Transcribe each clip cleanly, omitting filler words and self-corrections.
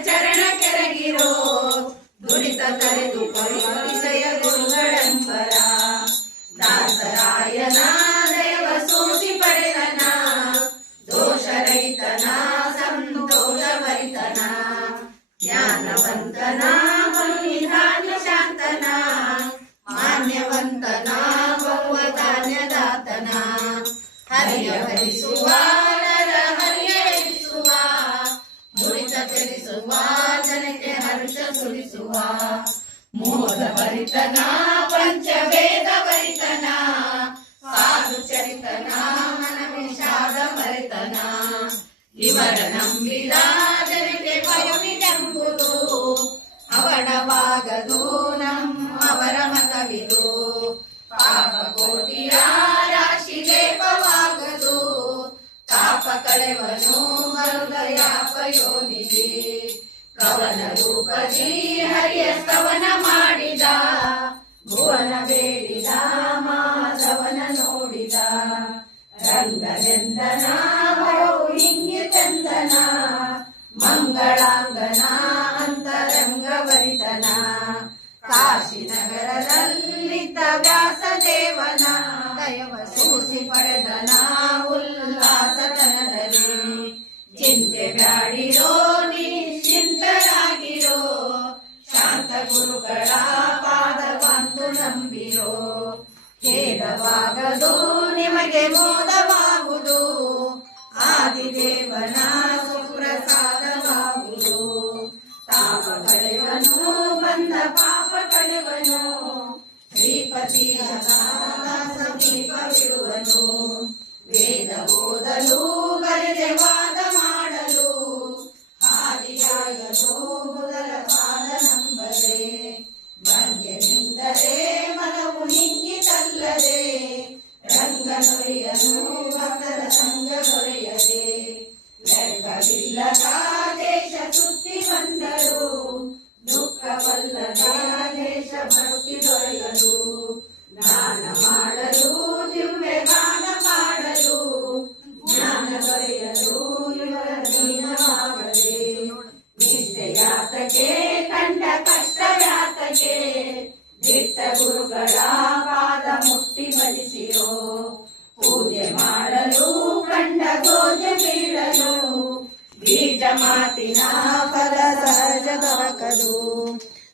ಚರಣ ಕೆರಗಿರೋ ದುರಿತ ಕರೆದು ಪರಿಸಯ ಗುರುಗಳೆಂಬರ ದಾಸರಾಯನ ದೈವ ಸೋಸಿ ಪಡೆದನ ದೋಷರಹಿತನ ಸಂತೋಷಭರಿತನ ಜ್ಞಾನವಂತನ ಮನುನಿಧಾನ ಶಾಂತನ ಮಾನ್ಯವಂತನ ಬಹುಧಾನ್ಯದಾತನ ಹರಿಯ ಭರಿಸುವ ನರ ಹರಿಯ ಎರಿಸುವ ದುರಿತ ತೆರಿಸುವ ಜನಕ್ಕೆ ಹರ್ಷ ಸುರಿಸುವ ಮೋದ ಭರಿತನ ಪಂಚವೇದ ಭರಿತನ ಸಾಧು ಚರಿತನ ಮನ ವಿಷಾದ ಭರಿತನ ಇವರ ನಂಬಿದ ಜನಕ್ಕೆ ಭಯವಿದೆಂಬುದು ಅವಳವಾಗದು ನಮ್ಮವರ ಮತವಿದು ಪಾಪ ಕೋಟಿಯ ರಾಶಿ ಲೇಪವಾಗದು ತಾಪ ಕಳೆವನು ಮರುದಯಾಪಯೋನಿಸಿ ಕವನ ರೂಪದಿ ಹರಿಯ ಸ್ತವನ ಮಾಡಿದ ಭುವನ ಬೇಡಿದ ಮಾಧವನ ನೋಡಿದ ರಂಗನೆಂದನ ಮರವು ಹಿಂಗೆ ಚಂದನ ಮಂಗಳಾಂಗನ ಅಂತರಂಗ ಭರಿತನ ಕಾಶಿನಗರದಲ್ಲಿದ್ದ ವ್ಯಾಸದೇವನ ದಯವ ಸೂಸಿ ಪಡೆದನ ಉಲ್ಲಾಸತನದಲ್ಲಿ ಚಿಂತೆ ಬ್ಯಾಡಿರೋ ನಿಶ್ಚಿಂತರಾಗಿರೋ ಶಾಂತ ಗುರುಗಳ ಪಾದವಂತು ನಂಬಿರೋ ಖೇದವಾಗದು ನಿಮಗೆ ಮೋದವಾಗುವುದು ಆದಿದೇವನ ಸುಪ್ರಸಾದವಾಗುವುದು ತಾಪ ಕಳೆವನು ಬಂದ ಪಾಪ ಕಳೆವನು ಶ್ರೀಪತಿ ಸಮೀಪವಿರುವನು ವೇದ ಓದಲು ಬರೆದೆ ವಾದ ಮಾಡಲು ಆದಿಯಾಗಲು ಮೊದಲ ಪಾದ ನಂಬದೆ ಗಂಗೆನಿಂದಲೇ ಮನವು ಹಿಂಗಿತಲ್ಲದೆ ರಂಗ ದೊರೆಯನು ಭಕ್ತರ ಸಂಗ ದೊರೆಯದೆ ಲೆಕ್ಕವಿಲ್ಲದ ದೇಶ ಸುತ್ತಿ ಬಂದರು ದುಃಖವಲ್ಲದ ದೇಶ ಭಕ್ತಿ ದೊರೆಯಲು ದಾನ ಮಾಡಲು ದಿವ್ಯ ದಾನ ಮಾಡಲು ಜ್ಞಾನ ದೊರೆಯಲು ಇವರ ದೀನವಾಗದೆ ನಿಷ್ಠೆಯಾತಕ್ಕೆ ಕಂಡ ಕಷ್ಟ ಯಾತಕ್ಕೆ ದಿಟ್ಟ ಗುರುಗಳ ಪಾದ ಮುಟ್ಟಿ ಭಜಿಸಿರೋ ಪೂಜೆ ಮಾಡಲು ಕಂಡ ಗೋಜೆ ಬೀಳಲು ಬೀಜ ಮಾತಿನ ಫಲ ಸಹಜ ದೊರಕದು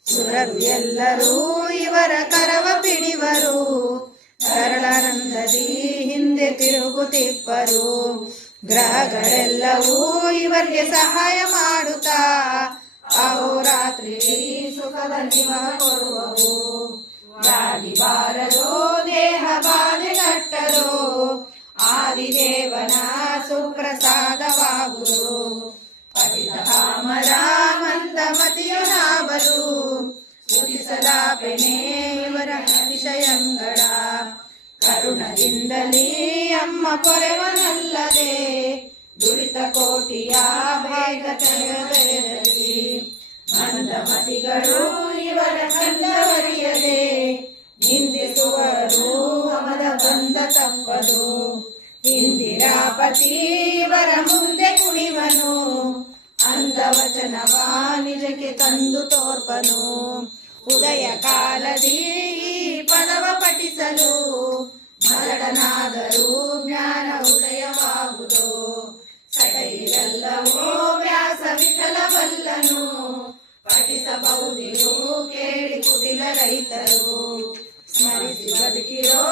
ಸುರರು ಎಲ್ಲರೂ ಇವರ ಕರವ ಪಿಡಿವರು ಸರಳಾನಂದದಿ ಹಿಂದೆ ತಿರುಗುತ್ತಿಪ್ಪರು ಗ್ರಹಗಳೆಲ್ಲವೂ ಇವರಿಗೆ ಸಹಾಯ ಮಾಡುತ್ತಾ ಅಹೋರಾತ್ರಿ ಸುಖದ ನಿವ ಕೊಡುವವು ವ್ಯಾಧಿ ಬಾರದೋ ದೇಹ ಬಾಧೆ ಕಟ್ಟರೋ ಆದಿದೇವನ ಸುಪ್ರಸಾದವಾಗುವುದು ಪತಿತ ಕಾಮರ ಮಂದಮತಿಯು ನಾಬಲು ಸ್ತುತಿಸಲಾಪೆನೆ ಇವರ ಅತಿಶಯಂಗಳ ಕರುಣದಿಂದಲೇ ಅಮ್ಮ ಪೊರೆವನಲ್ಲದೆ ದುರಿತ ಕೋಟಿಯ ಬೇಗ ತೆರೆದರಲ್ಲಿ ಮಂದಮತಿಗಳು ಇವರ ಕಂದವರಿಯದೆ ನಿಂದಿಸುವರು ಅವರ ಬಂದ ತಪ್ಪದು ಇಂದಿರಾಪತಿ ಇವರ ಮುಂದೆ ಕುಣಿವನು ಅಂದವಚನವ ನಿಜಕ್ಕೆ ತಂದು ತೋರ್ಪನು ಉದಯ ಕಾಲದಿ ಪದವ ಪಠಿಸಲು ಮರಡನಾದರೂ ಜ್ಞಾನ ಉದಯವಾಗುವುದು ಸಟೈರೆಲ್ಲವೋ ವ್ಯಾಸ ವಿಠಲವಲ್ಲನು ಪಠಿಸಬಹುದಿರು ಕೇಳಿ ಕುಟಿಲ ರೈತರು ಸ್ಮರಿಸಿ ಬದುಕಿರೋ